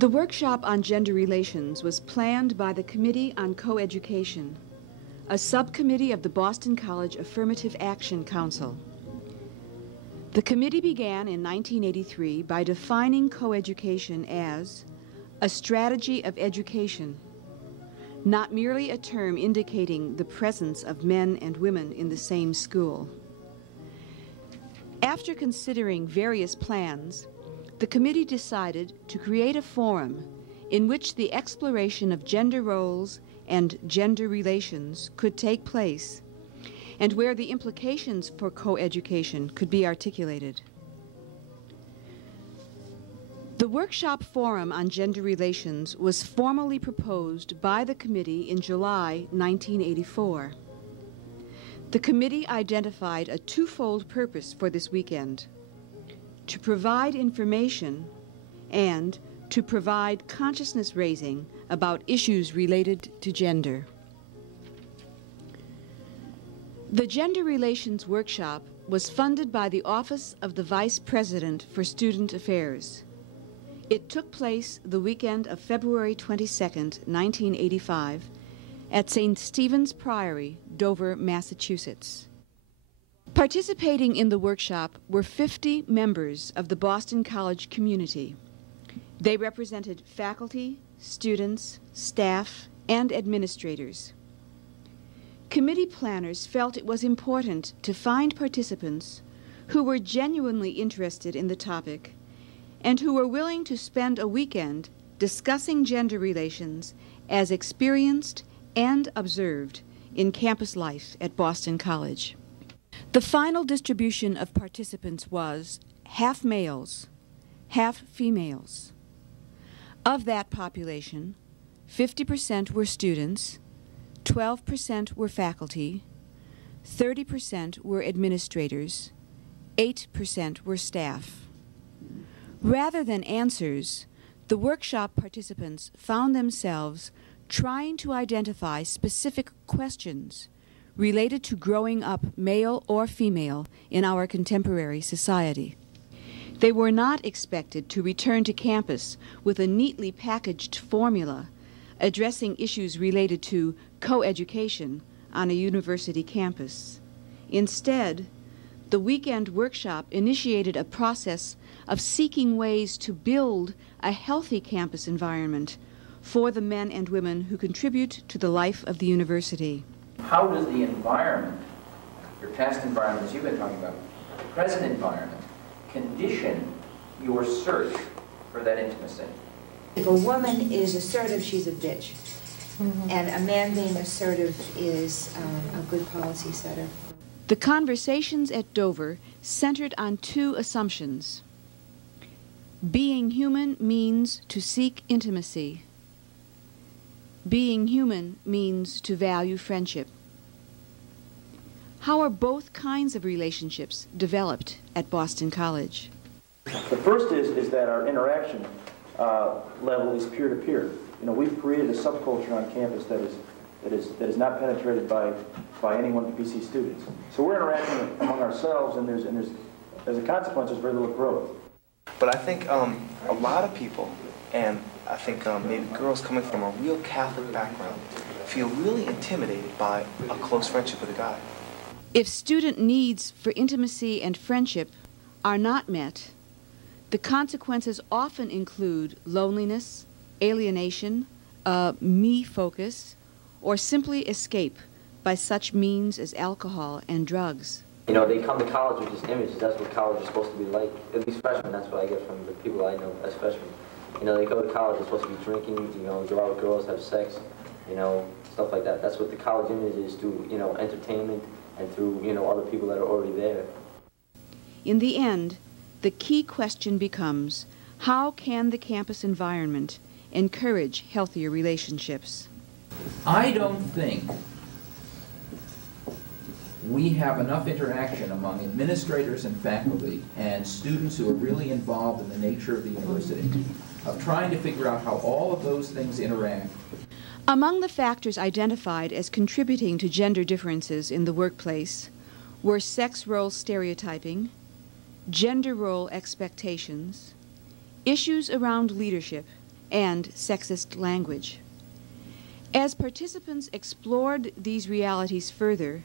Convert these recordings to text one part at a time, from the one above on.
The workshop on gender relations was planned by the Committee on Coeducation, a subcommittee of the Boston College Affirmative Action Council. The committee began in 1983 by defining coeducation as a strategy of education, not merely a term indicating the presence of men and women in the same school. After considering various plans, the committee decided to create a forum in which the exploration of gender roles and gender relations could take place, and where the implications for coeducation could be articulated. The workshop forum on gender relations was formally proposed by the committee in July 1984. The committee identified a twofold purpose for this weekend: to provide information and to provide consciousness raising about issues related to gender. The Gender Relations Workshop was funded by the Office of the Vice President for Student Affairs. It took place the weekend of February 22nd, 1985, at St. Stephen's Priory, Dover, Massachusetts. Participating in the workshop were 50 members of the Boston College community. They represented faculty, students, staff, and administrators. Committee planners felt it was important to find participants who were genuinely interested in the topic and who were willing to spend a weekend discussing gender relations as experienced and observed in campus life at Boston College. The final distribution of participants was half males, half females. Of that population, 50% were students, 12% were faculty, 30% were administrators, 8% were staff. Rather than answers, the workshop participants found themselves trying to identify specific questions related to growing up male or female in our contemporary society. They were not expected to return to campus with a neatly packaged formula addressing issues related to coeducation on a university campus. Instead, the weekend workshop initiated a process of seeking ways to build a healthy campus environment for the men and women who contribute to the life of the university. How does the environment, your past environment as you've been talking about, the present environment, condition your search for that intimacy? If a woman is assertive, she's a bitch. And a man being assertive is a good policy setter. The conversations at Dover centered on two assumptions. Being human means to seek intimacy. Being human means to value friendship. How are both kinds of relationships developed at Boston College? The first is that our interaction level is peer-to-peer. You know, we've created a subculture on campus that is not penetrated by any one PC students. So we're interacting among ourselves, and as a consequence, there's very little growth. But I think a lot of people, and I think maybe girls coming from a real Catholic background, feel really intimidated by a close friendship with a guy. If student needs for intimacy and friendship are not met, the consequences often include loneliness, alienation, me focus, or simply escape by such means as alcohol and drugs. You know, they come to college with this image. That's what college is supposed to be like. At least freshmen, that's what I get from the people I know as freshmen. You know, they go to college, they're supposed to be drinking, you know, go out with girls, have sex, you know, stuff like that. That's what the college image is, through, you know, entertainment and through, you know, other people that are already there. In the end, the key question becomes, how can the campus environment encourage healthier relationships? I don't think we have enough interaction among administrators and faculty and students who are really involved in the nature of the university of trying to figure out how all of those things interact. Among the factors identified as contributing to gender differences in the workplace were sex role stereotyping, gender role expectations, issues around leadership, and sexist language. As participants explored these realities further,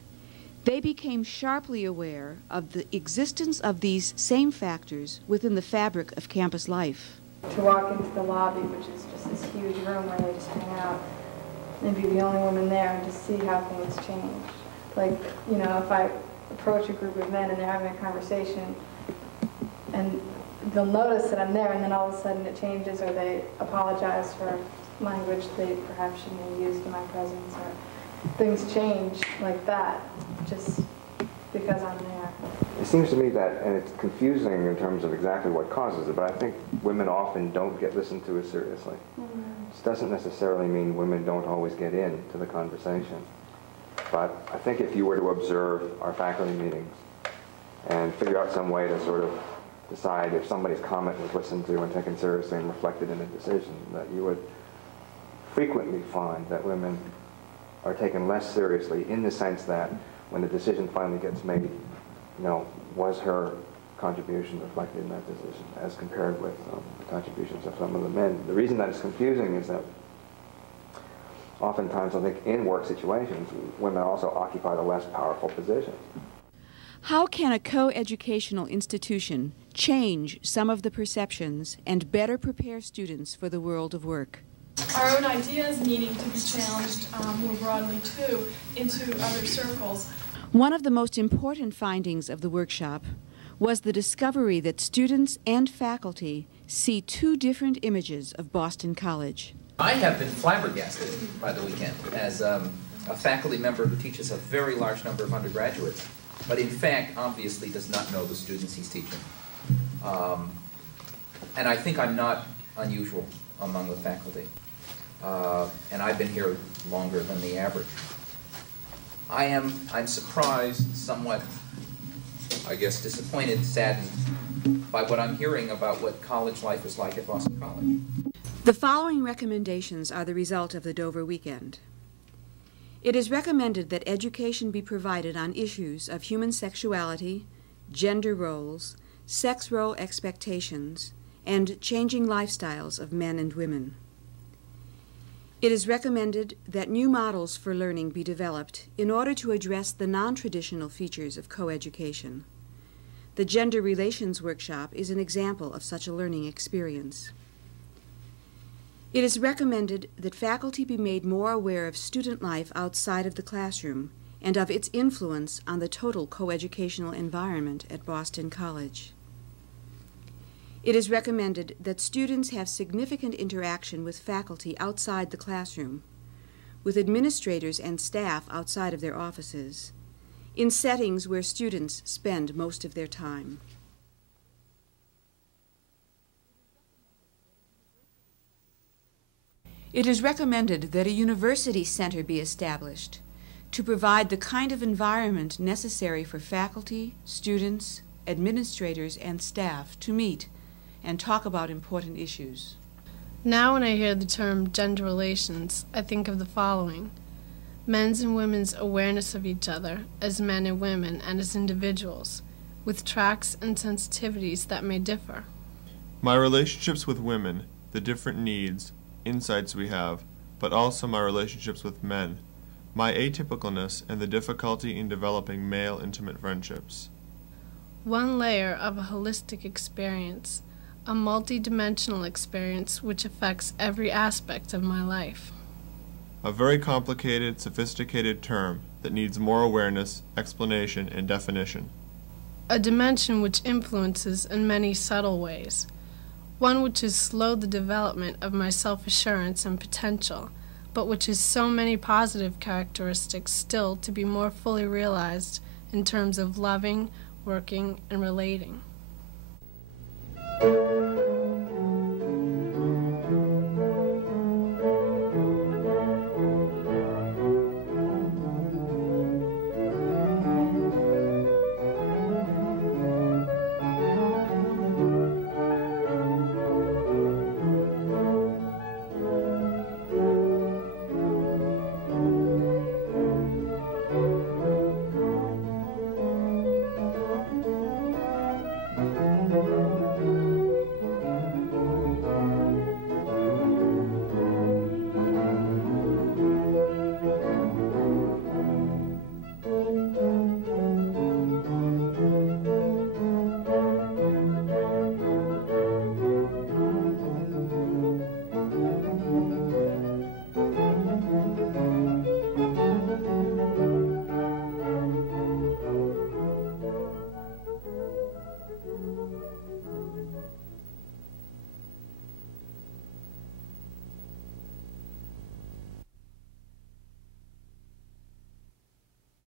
they became sharply aware of the existence of these same factors within the fabric of campus life. To walk into the lobby, which is just this huge room where they just hang out, and be the only woman there and just see how things change. Like, you know, if I approach a group of men and they're having a conversation, and they'll notice that I'm there, and then all of a sudden it changes, or they apologize for language they perhaps shouldn't have used in my presence, or things change like that, just because I'm there. It seems to me that, and it's confusing in terms of exactly what causes it, but I think women often don't get listened to as seriously. This doesn't necessarily mean women don't always get into the conversation. But I think if you were to observe our faculty meetings and figure out some way to sort of decide if somebody's comment was listened to and taken seriously and reflected in a decision, that you would frequently find that women are taken less seriously, in the sense that when the decision finally gets made, you know, was her contribution reflected in that decision as compared with the contributions of some of the men. The reason that it's confusing is that oftentimes, I think, in work situations, women also occupy the less powerful positions. How can a co-educational institution change some of the perceptions and better prepare students for the world of work? Our own ideas needing to be challenged more broadly, too, into other circles. One of the most important findings of the workshop was the discovery that students and faculty see two different images of Boston College. I have been flabbergasted by the weekend as a faculty member who teaches a very large number of undergraduates, but in fact obviously does not know the students he's teaching. And I think I'm not unusual among the faculty. And I've been here longer than the average. I'm surprised, somewhat, I guess, disappointed, saddened by what I'm hearing about what college life is like at Boston College. The following recommendations are the result of the Dover weekend. It is recommended that education be provided on issues of human sexuality, gender roles, sex role expectations, and changing lifestyles of men and women. It is recommended that new models for learning be developed in order to address the non-traditional features of coeducation. The Gender Relations Workshop is an example of such a learning experience. It is recommended that faculty be made more aware of student life outside of the classroom and of its influence on the total coeducational environment at Boston College. It is recommended that students have significant interaction with faculty outside the classroom, with administrators and staff outside of their offices, in settings where students spend most of their time. It is recommended that a university center be established to provide the kind of environment necessary for faculty, students, administrators, and staff to meet and talk about important issues. Now when I hear the term gender relations, I think of the following: men's and women's awareness of each other as men and women and as individuals, with tracks and sensitivities that may differ. My relationships with women, the different needs, insights we have, but also my relationships with men, my atypicalness and the difficulty in developing male intimate friendships. One layer of a holistic experience, a multi-dimensional experience which affects every aspect of my life. A very complicated, sophisticated term that needs more awareness, explanation, and definition. A dimension which influences in many subtle ways. One which has slowed the development of my self-assurance and potential, but which has so many positive characteristics still to be more fully realized in terms of loving, working, and relating.